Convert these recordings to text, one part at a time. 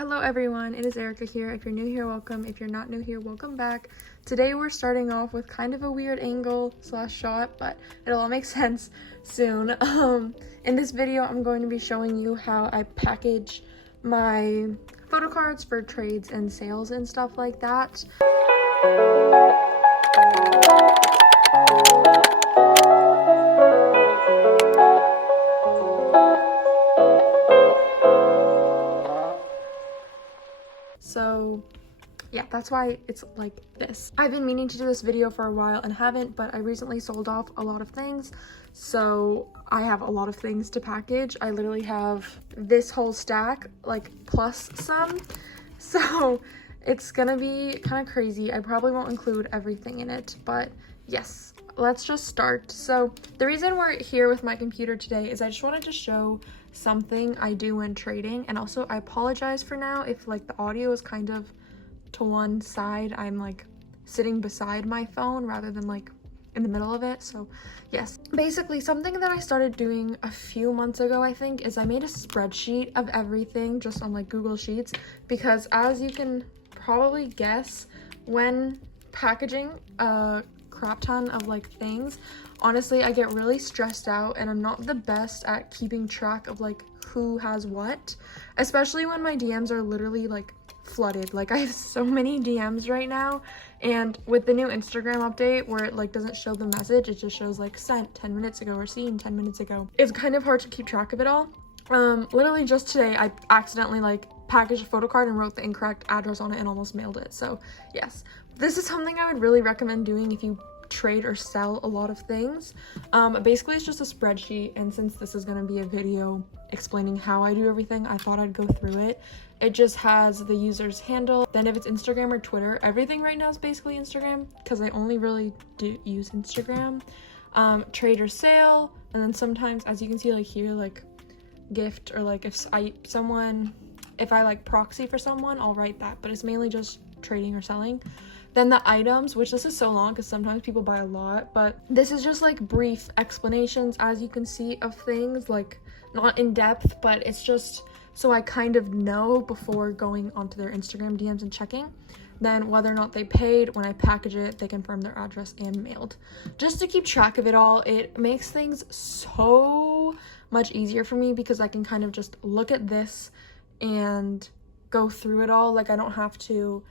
Hello everyone, it is Erica here. If you're new here, welcome. If you're not new here, welcome back. Today we're starting off with kind of a weird angle slash shot, but it'll all make sense soon. In this video, I'm going to be showing you how I package my photo cards for trades and sales and stuff like that. So yeah, that's why it's like this. I've been meaning to do this video for a while and haven't, but I recently sold off a lot of things, so I have a lot of things to package. I literally have this whole stack, like plus some, so it's gonna be kind of crazy. I probably won't include everything in it, but yes, let's just start. So the reason we're here with my computer today is I just wanted to show something I do when trading, and also I apologize for now if like the audio is kind of to one side. I'm like sitting beside my phone rather than like in the middle of it. So yes, basically something that I started doing a few months ago, I think, is I made a spreadsheet of everything just on like Google Sheets, because as you can probably guess, when packaging a crap ton of like things, honestly I get really stressed out and I'm not the best at keeping track of like who has what, especially when my DMs are literally like flooded. Like I have so many DMs right now, and with the new Instagram update where it like doesn't show the message, it just shows like sent 10 minutes ago or seen 10 minutes ago. It's kind of hard to keep track of it all. Literally just today I accidentally like packaged a photo card and wrote the incorrect address on it and almost mailed it. So yes, this is something I would really recommend doing if you trade or sell a lot of things. Basically it's just a spreadsheet, and since this is going to be a video explaining how I do everything, I thought I'd go through it. It just has the user's handle, then if it's Instagram or Twitter, everything right now is basically Instagram because I only really do use Instagram, trade or sale, and then sometimes, as you can see like here, like gift, or like if I like proxy for someone, I'll write that, but it's mainly just trading or selling. Then the items, which this is so long because sometimes people buy a lot, but this is just like brief explanations, as you can see, of things, like not in depth, but it's just so I kind of know before going onto their Instagram DMs and checking. Then whether or not they paid, when I package it, they confirm their address and mailed. Just to keep track of it all, it makes things so much easier for me because I can kind of just look at this and go through it all. Like I don't have to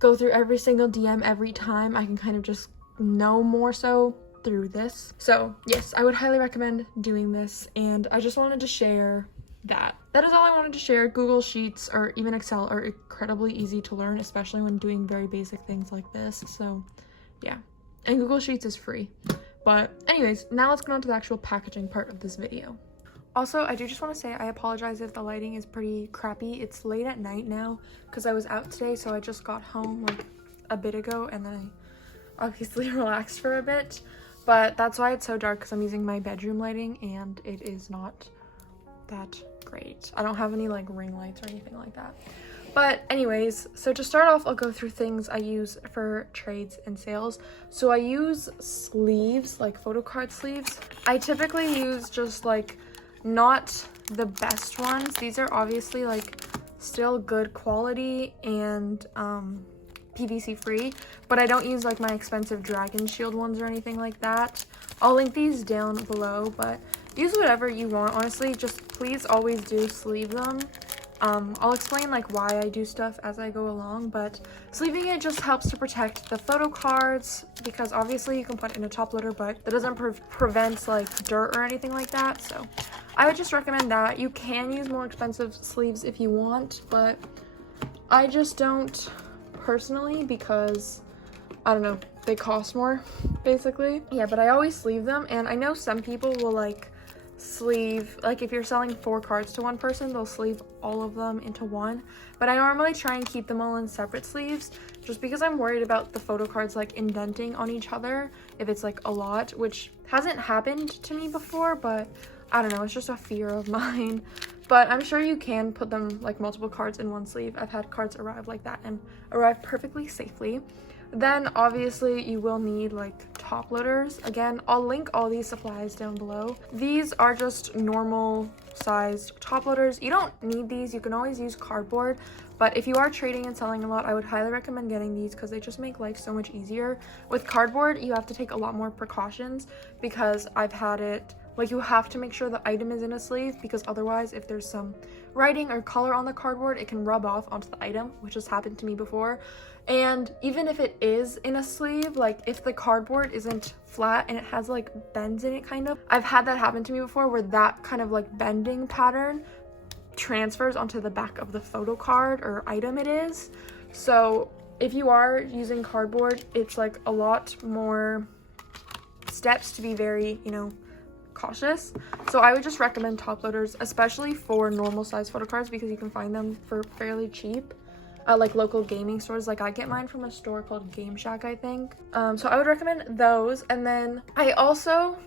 go through every single DM every time. I can kind of just know more so through this. So yes, I would highly recommend doing this, and I just wanted to share that. That is all I wanted to share. Google Sheets or even Excel are incredibly easy to learn, especially when doing very basic things like this. So yeah, and Google Sheets is free. But anyways, now let's get on to the actual packaging part of this video. Also, I do just want to say I apologize if the lighting is pretty crappy. It's late at night now because I was out today, so I just got home like a bit ago and then I obviously relaxed for a bit. But that's why it's so dark, because I'm using my bedroom lighting and it is not that great. I don't have any like ring lights or anything like that. But anyways, so to start off, I'll go through things I use for trades and sales. So I use sleeves, like photo card sleeves. I typically use just like not the best ones. These are obviously like still good quality and PVC free, but I don't use like my expensive Dragon Shield ones or anything like that. I'll link these down below, but use whatever you want. Honestly, just please always do sleeve them. I'll explain like why I do stuff as I go along, but sleeving it just helps to protect the photo cards, because obviously you can put it in a top loader, but that doesn't prevent like dirt or anything like that. So I would just recommend that. You can use more expensive sleeves if you want, but I just don't personally, because I don't know, they cost more basically. Yeah, but I always sleeve them, and I know some people will like sleeve, like if you're selling 4 cards to one person, they'll sleeve all of them into one, but I normally try and keep them all in separate sleeves just because I'm worried about the photo cards like indenting on each other if it's like a lot, which hasn't happened to me before, but I don't know, it's just a fear of mine. But I'm sure you can put them like multiple cards in one sleeve. I've had cards arrive like that and arrive perfectly safely. Then obviously you will need like top loaders. Again, I'll link all these supplies down below. These are just normal sized top loaders. You don't need these. You can always use cardboard. But if you are trading and selling a lot, I would highly recommend getting these because they just make life so much easier. With cardboard, you have to take a lot more precautions because I've had it, like you have to make sure the item is in a sleeve because otherwise if there's some writing or color on the cardboard, it can rub off onto the item, which has happened to me before. And even if it is in a sleeve, like if the cardboard isn't flat and it has like bends in it kind of, I've had that happen to me before where that kind of like bending pattern transfers onto the back of the photo card or item it is. So if you are using cardboard, it's like a lot more steps to be very, you know, cautious. So I would just recommend top loaders, especially for normal size photo cards because you can find them for fairly cheap. Like local gaming stores. Like I get mine from a store called Game Shack, I think. So I would recommend those. And then I also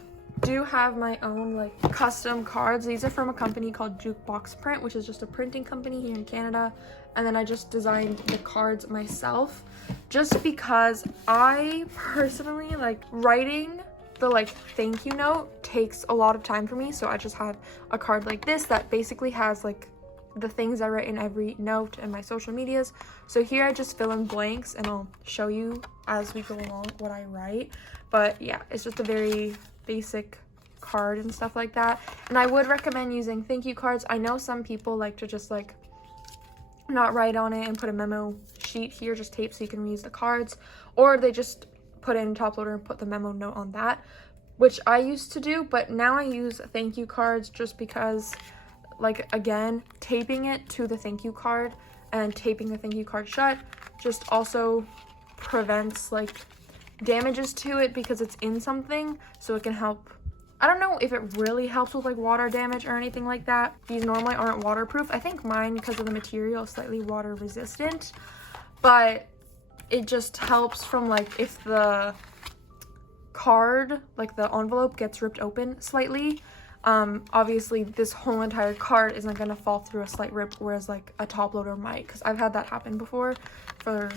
do have my own like custom cards. These are from a company called Jukebox Print, which is just a printing company here in Canada. And then I just designed the cards myself just because I personally like writing the like thank you note takes a lot of time for me. So I just have a card like this that basically has like the things I write in every note and my social medias. So here I just fill in blanks and I'll show you as we go along what I write. But yeah, it's just a very basic card and stuff like that. And I would recommend using thank you cards. I know some people like to just like not write on it and put a memo sheet here, just tape so you can reuse the cards, or they just put it in top loader and put the memo note on that, which I used to do. But now I use thank you cards just because, like, again, taping it to the thank you card and taping the thank you card shut just also prevents like damages to it because it's in something, so it can help. I don't know if it really helps with like water damage or anything like that. These normally aren't waterproof. I think mine, because of the material, is slightly water resistant, but it just helps from like if the card, like the envelope, gets ripped open slightly. Obviously this whole entire card isn't going to fall through a slight rip, whereas like a top loader might, because I've had that happen before for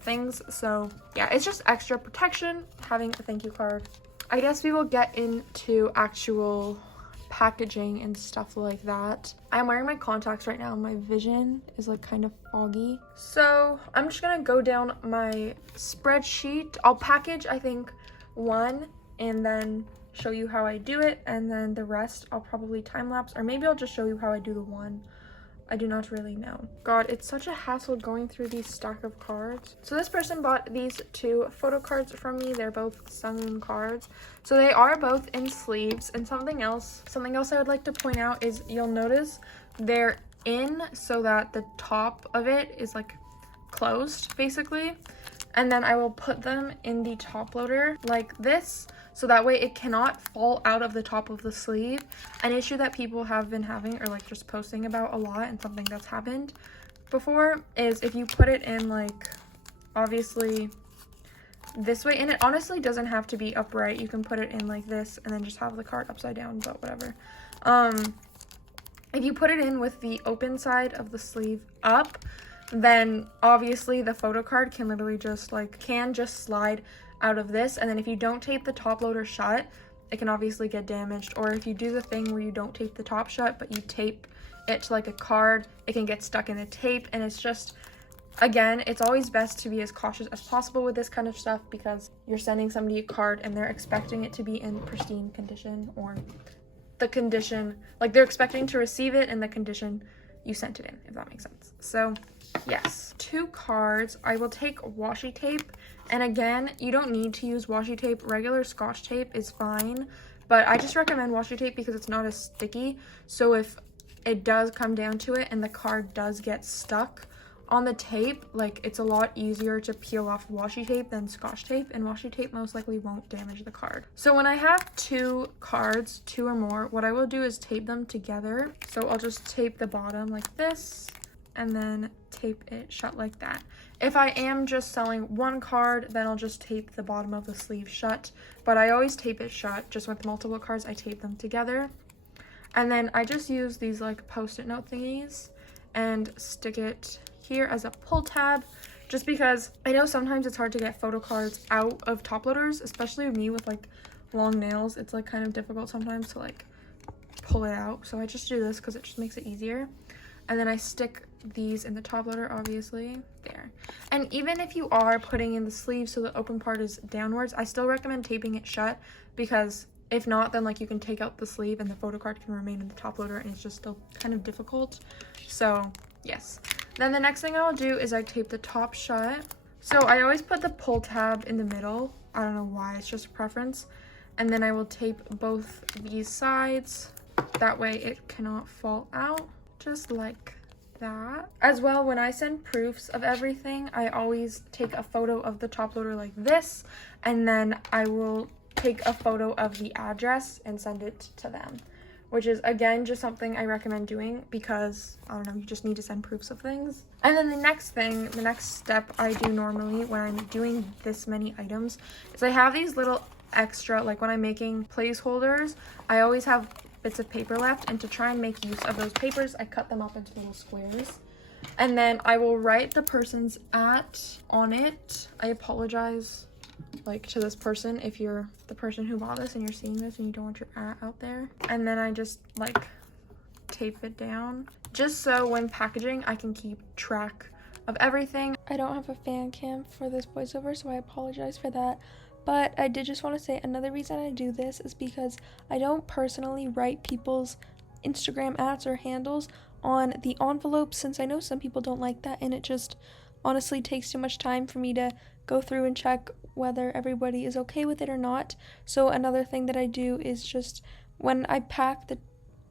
things. So yeah, it's just extra protection having a thank you card. I guess we will get into actual packaging and stuff like that. I'm wearing my contacts right now. My vision is like kind of foggy. So I'm just gonna go down my spreadsheet. I'll package, I think, one and then show you how I do it, and then the rest I'll probably time lapse, or maybe I'll just show you how I do the one. I do not really know. God, it's such a hassle going through these stack of cards. So this person bought these two photo cards from me. They're both Sungwoon cards. So they are both in sleeves. And something else I would like to point out is you'll notice they're in so that the top of it is like closed basically. And then I will put them in the top loader like this, so that way it cannot fall out of the top of the sleeve. An issue that people have been having, or like just posting about a lot, and something that's happened before, is if you put it in like obviously this way, and it honestly doesn't have to be upright. You can put it in like this and then just have the card upside down, but whatever. If you put it in with the open side of the sleeve up, then obviously the photo card can literally just slide out of this. And then if you don't tape the top loader shut, it can obviously get damaged. Or if you do the thing where you don't tape the top shut but you tape it to like a card, it can get stuck in the tape. And it's just, again, it's always best to be as cautious as possible with this kind of stuff, because you're sending somebody a card and they're expecting it to be in pristine condition, or the condition, like they're expecting to receive it in the condition you sent it in, if that makes sense. So yes, two cards. I will take washi tape, and again, you don't need to use washi tape. Regular Scotch tape is fine, but I just recommend washi tape because it's not as sticky. So if it does come down to it and the card does get stuck on the tape, like it's a lot easier to peel off washi tape than Scotch tape, and washi tape most likely won't damage the card. So when I have two cards, two or more, what I will do is tape them together. So I'll just tape the bottom like this and then tape it shut like that. If I am just selling one card, then I'll just tape the bottom of the sleeve shut, but I always tape it shut. Just with multiple cards, I tape them together. And then I just use these like post-it note thingies and stick it here as a pull tab, just because I know sometimes it's hard to get photo cards out of top loaders, especially me with like long nails. It's like kind of difficult sometimes to like pull it out. So I just do this because it just makes it easier. And then I stick these in the top loader, obviously, there. And even if you are putting in the sleeve so the open part is downwards, I still recommend taping it shut, because if not, then like you can take out the sleeve and the photo card can remain in the top loader and it's just still kind of difficult. So yes. Then the next thing I will do is I tape the top shut. So I always put the pull tab in the middle. I don't know why, it's just a preference. And then I will tape both these sides. That way it cannot fall out, just like that. As well, when I send proofs of everything, I always take a photo of the top loader like this, and then I will take a photo of the address and send it to them, which is again just something I recommend doing because I don't know, you just need to send proofs of things. And then the next step I do normally when I'm doing this many items is I have these little extra, like when I'm making placeholders, I always have bits of paper left, and to try and make use of those papers, I cut them up into little squares, and then I will write the person's @ on it. I apologize like to this person if you're the person who bought this and you're seeing this and you don't want your @ out there. And then I just like tape it down just so when packaging I can keep track of everything. I don't have a fan cam for this voiceover, so I apologize for that. But I did just want to say another reason I do this is because I don't personally write people's Instagram @ or handles on the envelope, since I know some people don't like that, and it just honestly takes too much time for me to go through and check whether everybody is okay with it or not. So another thing that I do is just when I pack the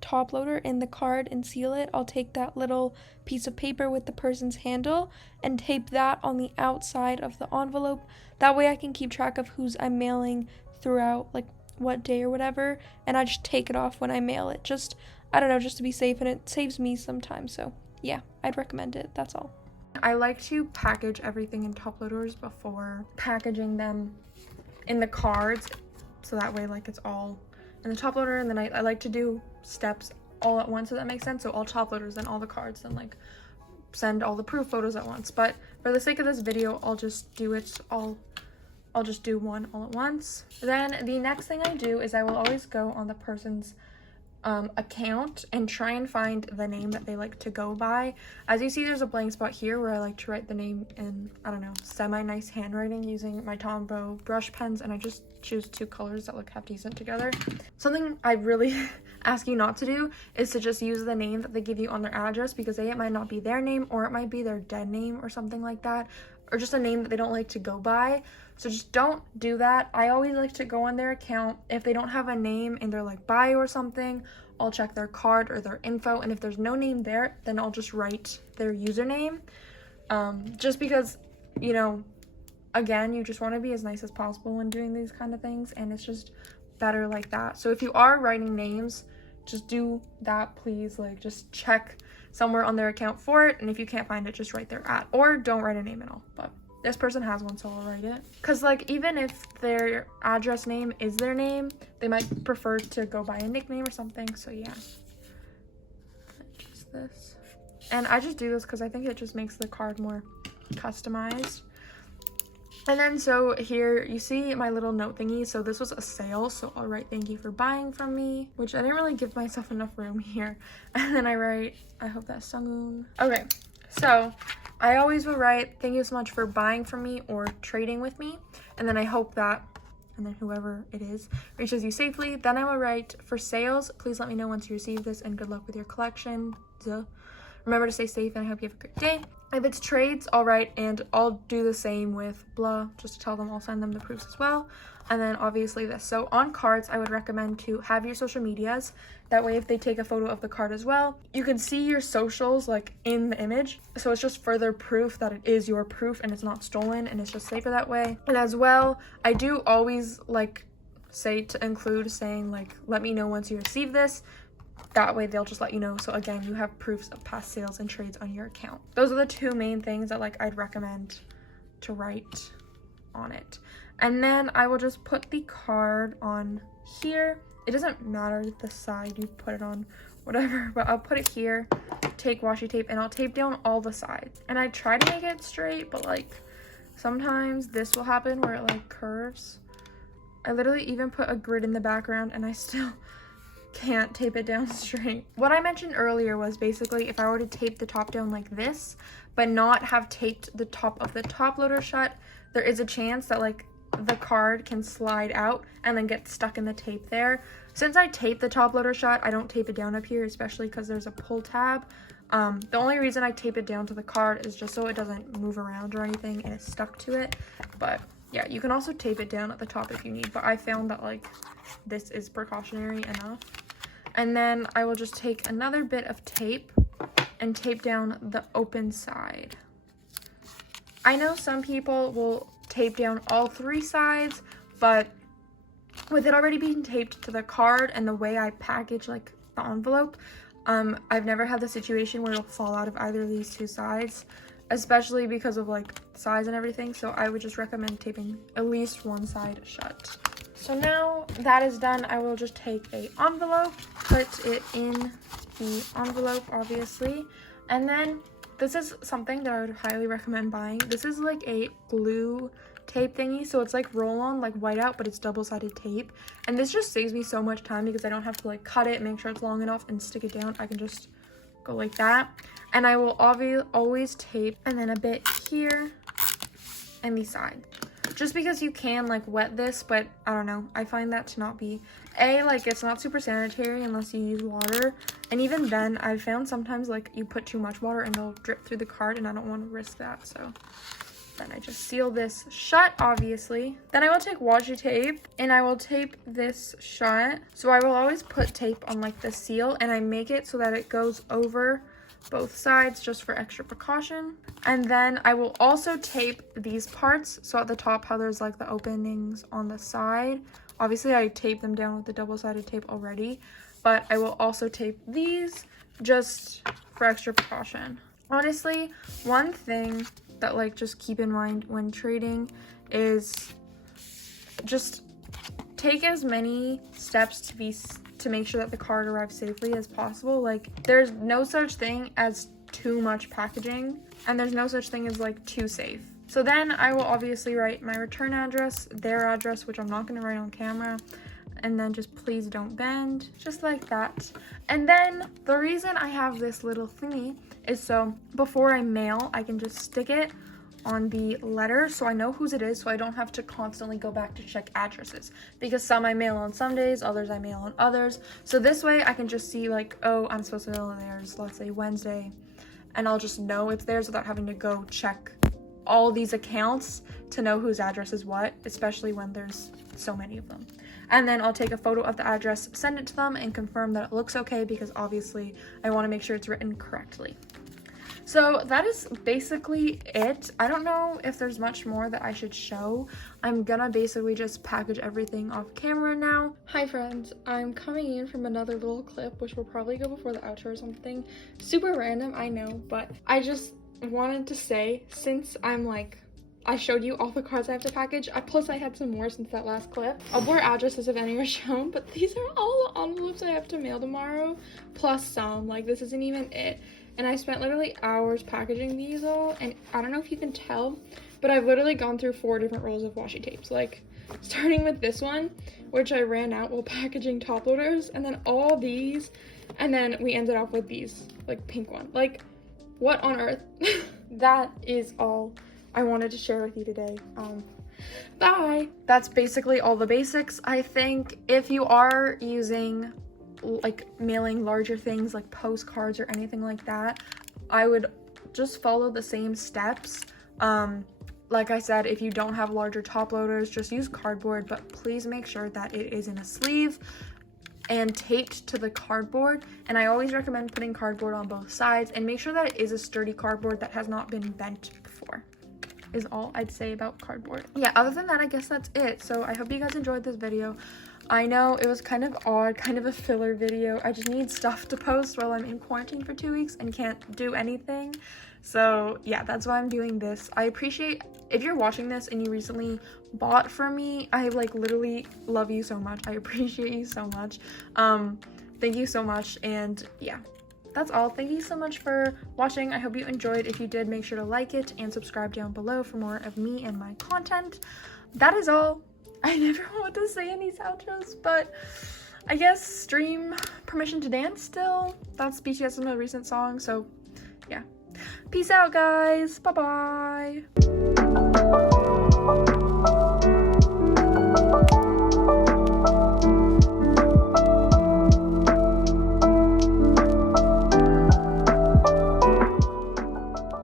top loader in the card and seal it, I'll take that little piece of paper with the person's handle and tape that on the outside of the envelope. That way I can keep track of who's I'm mailing throughout, like what day or whatever, and I just take it off when I mail it. Just, I don't know, just to be safe, and it saves me some time. So yeah, I'd recommend it. That's all. I like to package everything in top loaders before packaging them in the cards, so that way like it's all in the top loader, and then I like to do steps all at once, so that makes sense. So all top loaders, then all the cards, then like send all the proof photos at once. But for the sake of this video, I'll just do it all. I'll just do one all at once. Then the next thing I do is I will always go on the person's account and try and find the name that they like to go by. As you see, there's a blank spot here where I like to write the name in, I don't know, semi-nice handwriting using my Tombow brush pens, and I just choose 2 colors that look half decent together. Something I really ask you not to do is to just use the name that they give you on their address, because it might not be their name, or it might be their dead name or something like that, or just a name that they don't like to go by. So just don't do that. I always like to go on their account. If they don't have a name in their like bio or something, I'll check their card or their info, and if there's no name there, then I'll just write their username. Just because, you know, again, you just want to be as nice as possible when doing these kind of things, and it's just better like that. So if you are writing names, just do that, please. Like, just check somewhere on their account for it, and if you can't find it, just write their @ or don't write a name at all. But this person has one, so I'll write it, because like even if their address name is their name, they might prefer to go by a nickname or something. So yeah, just this, and I just do this because I think it just makes the card more customized. And then so here you see my little note thingy. So this was a sale, so I'll write thank you for buying from me, which I didn't really give myself enough room here. And then I write, I hope that's Sungwoon. Okay, so I always will write thank you so much for buying from me or trading with me, and then I hope that, and then whoever it is reaches you safely. Then I will write for sales, please let me know once you receive this, and good luck with your collection. Duh. Remember to stay safe, and I hope you have a great day. If it's trades, I'll write, and I'll do the same with blah, just to tell them I'll send them the proofs as well. And then obviously this. So on cards, I would recommend to have your social medias. That way, if they take a photo of the card as well, you can see your socials like in the image. So it's just further proof that it is your proof and it's not stolen, and it's just safer that way. And as well, I do always like say to include saying like, let me know once you receive this. That way they'll just let you know. So again, you have proofs of past sales and trades on your account. Those are the 2 main things that like I'd recommend to write on it. And then I will just put the card on here, it doesn't matter the side you put it on, whatever, but I'll put it here, take washi tape, and I'll tape down all the sides. And I try to make it straight, but like sometimes this will happen where it like curves. I literally even put a grid in the background and I still can't tape it down straight. What I mentioned earlier was basically if I were to tape the top down like this, but not have taped the top of the top loader shut, there is a chance that like the card can slide out and then get stuck in the tape there. Since I tape the top loader shut, I don't tape it down up here, especially because there's a pull tab. The only reason I tape it down to the card is just so it doesn't move around or anything and it's stuck to it. But yeah, you can also tape it down at the top if you need, but I found that like this is precautionary enough. And then I will just take another bit of tape and tape down the open side. I know some people will tape down all 3 sides, but with it already being taped to the card and the way I package like the envelope, I've never had the situation where it'll fall out of either of these 2 sides, especially because of like size and everything. So I would just recommend taping at least one side shut. So now that is done, I will just take a envelope, put it in the envelope obviously, and then this is something that I would highly recommend buying. This is like a glue tape thingy, so it's like roll-on, like whiteout, but it's double-sided tape. And this just saves me so much time because I don't have to like cut it, make sure it's long enough, and stick it down. I can just go like that. And I will always tape, and then a bit here and the side. Just because you can like wet this, but I don't know, I find that to not be like it's not super sanitary unless you use water, and even then I found sometimes like you put too much water and it'll drip through the card, and I don't want to risk that. So then I just seal this shut, obviously. Then I will take washi tape and I will tape this shut. So I will always put tape on like the seal, and I make it so that it goes over both sides just for extra precaution. And then I will also tape these parts. So at the top, how there's like the openings on the side, obviously I tape them down with the double-sided tape already, but I will also tape these just for extra precaution. Honestly, one thing that like just keep in mind when trading is just take as many steps to make sure that the card arrives safely as possible. Like there's no such thing as too much packaging, and there's no such thing as like too safe. So then I will obviously write my return address, their address, which I'm not going to write on camera, and then just please don't bend, just like that. And then the reason I have this little thingy is so before I mail, I can just stick it on the letter so I know whose it is, so I don't have to constantly go back to check addresses, because some I mail on some days, others I mail on others. So this way I can just see like, oh, I'm supposed to mail theirs, let's say Wednesday, and I'll just know it's theirs without having to go check all these accounts to know whose address is what, especially when there's so many of them. And then I'll take a photo of the address, send it to them, and confirm that it looks okay, because obviously I want to make sure it's written correctly. So that is basically it. I don't know if there's much more that I should show. I'm gonna basically just package everything off camera now. Hi friends, I'm coming in from another little clip, which will probably go before the outro or something. Super random, I know, but I just wanted to say, since I showed you all the cards I have to package, plus I had some more since that last clip. I'll blur addresses if any are shown, but these are all the envelopes I have to mail tomorrow, plus some. Like, this isn't even it. And I spent literally hours packaging these all, and I don't know if you can tell, but I've literally gone through 4 different rolls of washi tapes. Like, starting with this one, which I ran out while packaging top loaders, and then all these, and then we ended up with these, like, pink one. Like, what on earth? That is all I wanted to share with you today. Bye! That's basically all the basics. I think if you are using like mailing larger things like postcards or anything like that, I would just follow the same steps. Like I said, if you don't have larger top loaders, just use cardboard, but please make sure that it is in a sleeve and taped to the cardboard. And I always recommend putting cardboard on both sides, and make sure that it is a sturdy cardboard that has not been bent before, is all I'd say about cardboard. Yeah, other than that, I guess that's it. So I hope you guys enjoyed this video. I know it was kind of odd, kind of a filler video. I just need stuff to post while I'm in quarantine for 2 weeks and can't do anything. So yeah, that's why I'm doing this. I appreciate if you're watching this and you recently bought from me. I like literally love you so much. I appreciate you so much. Thank you so much. And yeah, that's all. Thank you so much for watching. I hope you enjoyed. If you did, make sure to like it and subscribe down below for more of me and my content. That is all. I never know what to say in these outros, but I guess stream Permission to Dance still. That's BTS's most recent song, so yeah. Peace out, guys. Bye-bye.